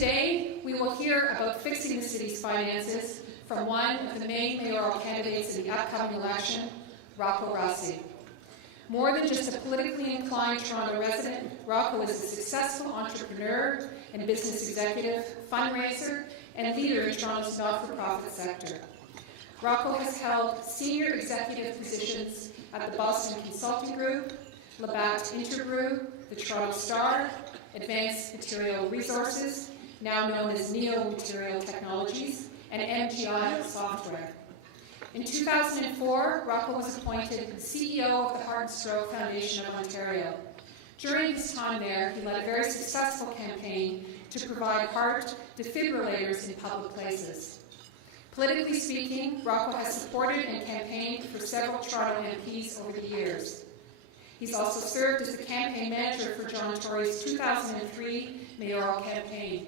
Today, we will hear about fixing the city's finances from one of the main mayoral candidates in the upcoming election, Rocco Rossi. More than just a politically inclined Toronto resident, Rocco is a successful entrepreneur and business executive, fundraiser, and leader in Toronto's not-for-profit sector. Rocco has held senior executive positions at the Boston Consulting Group, Labatt Interbrew, the Toronto Star, Advanced Material Resources, now known as Neo Material Technologies, and MGI Software. In 2004, Rocco was appointed the CEO of the Heart and Stroke Foundation of Ontario. During his time there, he led a very successful campaign to provide heart defibrillators in public places. Politically speaking, Rocco has supported and campaigned for several Toronto MPs over the years. He's also served as the campaign manager for John Tory's 2003 mayoral campaign.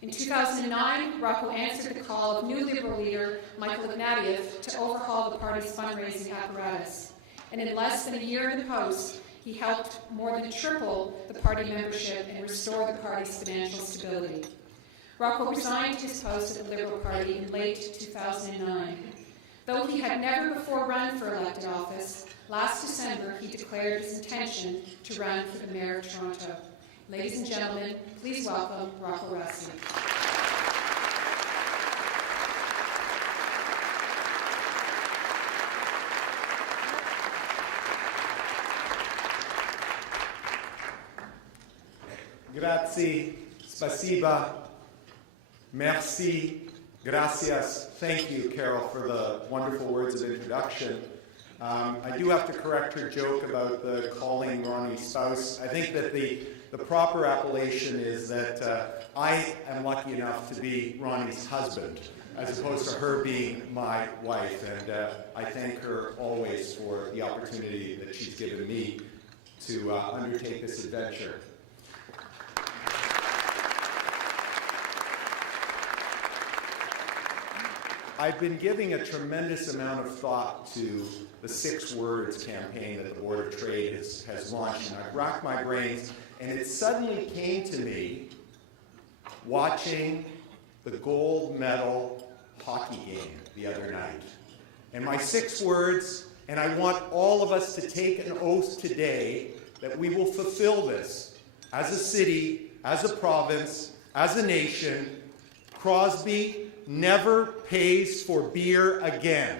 In 2009, Rocco answered the call of new Liberal leader Michael Ignatieff to overhaul the party's fundraising apparatus. And in less than a year in the post, he helped more than triple the party membership and restore the party's financial stability. Rocco resigned his post at the Liberal Party in late 2009. Though he had never before run for elected office, last December he declared his intention to run for the Mayor of Toronto. Ladies and gentlemen, please welcome Rocco Rossi. Grazie, spasiba, merci, gracias. Thank you, Carol, for the wonderful words of introduction. I do have to correct her joke about the calling Ronnie's spouse. I think that the proper appellation is that I am lucky enough to be Ronnie's husband, as opposed to her being my wife. And I thank her always for the opportunity that she's given me to undertake this adventure. I've been giving a tremendous amount of thought to the 6 Words campaign that the Board of Trade has launched, and I've racked my brains, and it suddenly came to me watching the gold medal hockey game the other night. And my 6 words, and I want all of us to take an oath today that we will fulfill this as a city, as a province, as a nation. Crosby never pays for beer again.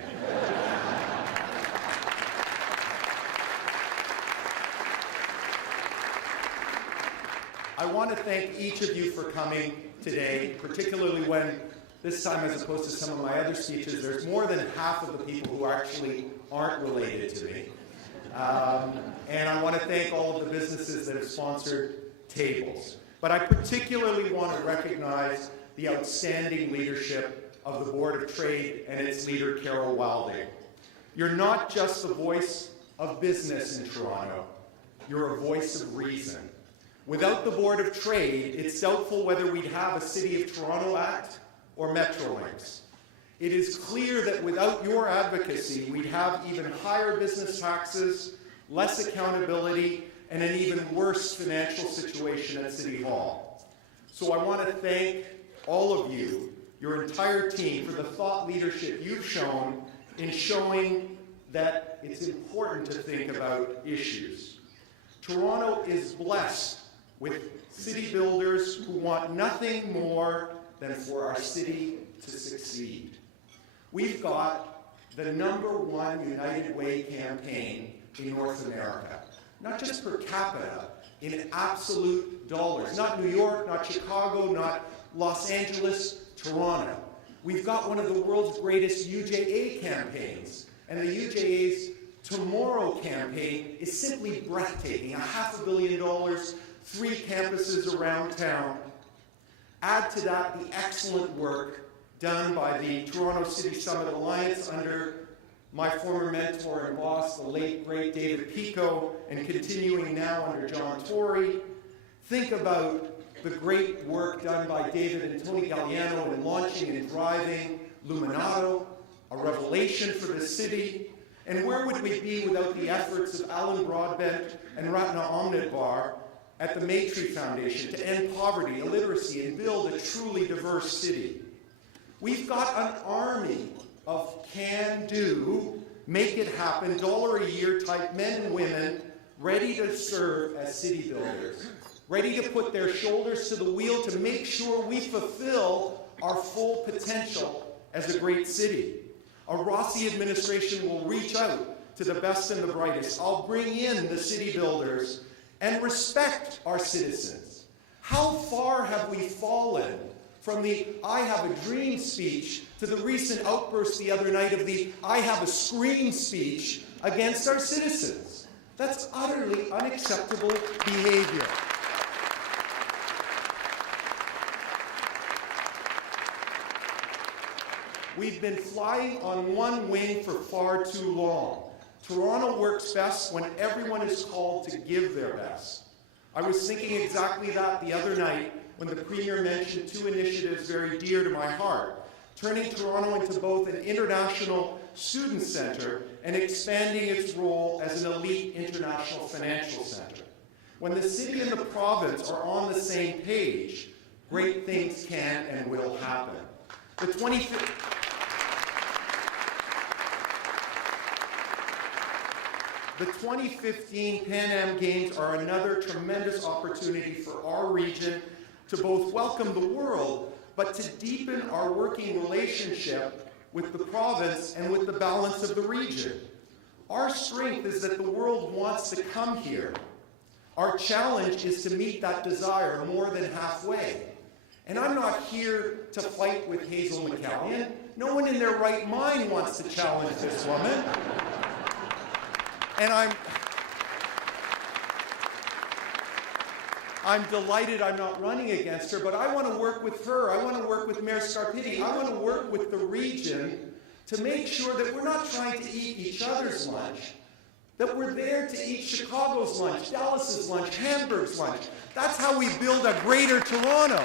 I want to thank each of you for coming today, particularly when this time, as opposed to some of my other speeches, there's more than half of the people who actually aren't related to me. And I want to thank all of the businesses that have sponsored tables. But I particularly want to recognize the outstanding leadership of the Board of Trade and its leader, Carol Wilding. You're not just the voice of business in Toronto, you're a voice of reason. Without the Board of Trade, it's doubtful whether we'd have a City of Toronto Act or Metrolinx. It is clear that without your advocacy, we'd have even higher business taxes, less accountability, and an even worse financial situation at City Hall. So I want to thank all of you, your entire team, for the thought leadership you've shown in showing that it's important to think about issues. Toronto is blessed with city builders who want nothing more than for our city to succeed. We've got the #1 United Way campaign in North America, not just per capita, in absolute dollars. Not New York, not Chicago, not Los Angeles, Toronto. We've got one of the world's greatest UJA campaigns, and the UJA's Tomorrow campaign is simply breathtaking. $500 million, 3 campuses around town. Add to that the excellent work done by the Toronto City Summit Alliance under my former mentor and boss, the late, great David Pico, and continuing now under John Tory. Think about the great work done by David and Tony Galliano in launching and driving Luminato, a revelation for the city. And where would we be without the efforts of Alan Broadbent and Ratna Omnidvar at the Maytree Foundation to end poverty, illiteracy, and build a truly diverse city. We've got an army of can-do, make-it-happen, dollar-a-year type men and women ready to serve as city builders, ready to put their shoulders to the wheel to make sure we fulfill our full potential as a great city. A Rossi administration will reach out to the best and the brightest. I'll bring in the city builders and respect our citizens. How far have we fallen from the "I have a dream" speech to the recent outburst the other night of the "I have a scream" speech against our citizens? That's utterly unacceptable behavior. We've been flying on one wing for far too long. Toronto works best when everyone is called to give their best. I was thinking exactly that the other night when the Premier mentioned two initiatives very dear to my heart, turning Toronto into both an international student centre and expanding its role as an elite international financial centre. When the city and the province are on the same page, great things can and will happen. The 2015 Pan Am Games are another tremendous opportunity for our region to both welcome the world, but to deepen our working relationship with the province and with the balance of the region. Our strength is that the world wants to come here. Our challenge is to meet that desire more than halfway. And I'm not here to fight with Hazel McCallion. No one in their right mind wants to challenge this woman. And I'm delighted I'm not running against her, but I want to work with her. I want to work with Mayor Scarpitti. I want to work with the region to make sure that we're not trying to eat each other's lunch, that we're there to eat Chicago's lunch, Dallas's lunch, Hamburg's lunch. That's how we build a greater Toronto.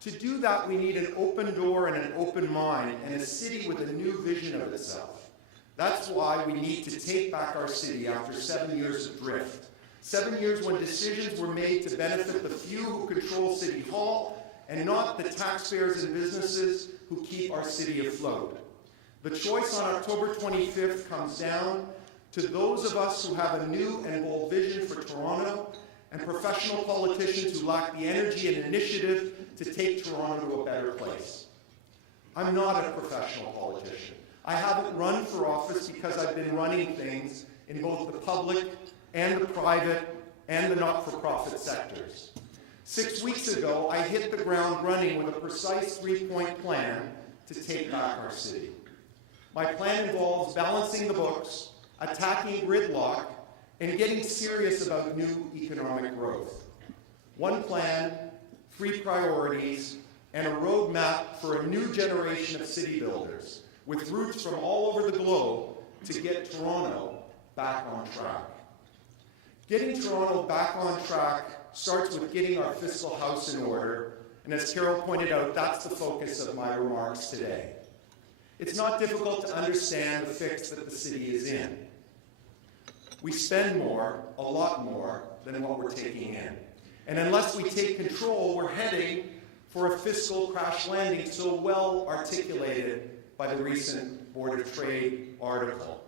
To do that, we need an open door and an open mind, and a city with a new vision of itself. That's why we need to take back our city after 7 years of drift. 7 years when decisions were made to benefit the few who control City Hall, and not the taxpayers and businesses who keep our city afloat. The choice on October 25th comes down to those of us who have a new and bold vision for Toronto, and professional politicians who lack the energy and initiative to take Toronto to a better place. I'm not a professional politician. I haven't run for office because I've been running things in both the public and the private and the not-for-profit sectors. 6 weeks ago, I hit the ground running with a precise three-point plan to take back our city. My plan involves balancing the books, attacking gridlock, and getting serious about new economic growth. One plan, 3 priorities, and a roadmap for a new generation of city builders with roots from all over the globe to get Toronto back on track. Getting Toronto back on track starts with getting our fiscal house in order, and as Carol pointed out, that's the focus of my remarks today. It's not difficult to understand the fix that the city is in. We spend more, a lot more, than what we're taking in. And unless we take control, we're heading for a fiscal crash landing so well articulated by the recent Board of Trade article.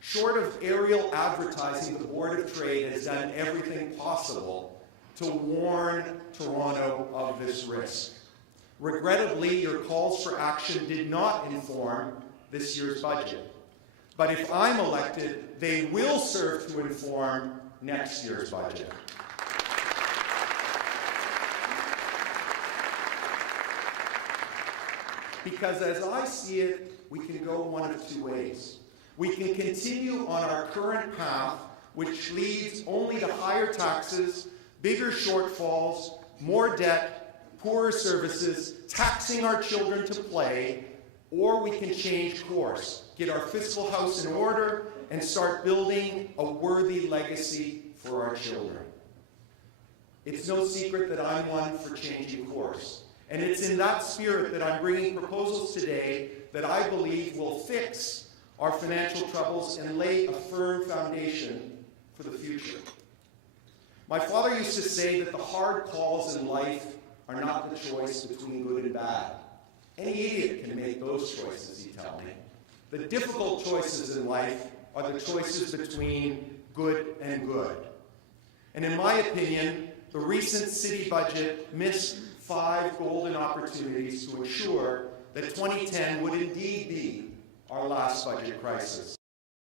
Short of aerial advertising, the Board of Trade has done everything possible to warn Toronto of this risk. Regrettably, your calls for action did not inform this year's budget. But if I'm elected, they will serve to inform next year's budget. Because as I see it, we can go one of two ways. We can continue on our current path, which leads only to higher taxes, bigger shortfalls, more debt, poorer services, taxing our children to play, or we can change course, get our fiscal house in order, and start building a worthy legacy for our children. It's no secret that I'm one for changing course. And it's in that spirit that I'm bringing proposals today that I believe will fix our financial troubles and lay a firm foundation for the future. My father used to say that the hard calls in life are not the choice between good and bad. Any idiot can make those choices, he'd tell me. The difficult choices in life are the choices between good and good. And in my opinion, the recent city budget missed 5 golden opportunities to ensure that 2010 would indeed be our last budget crisis.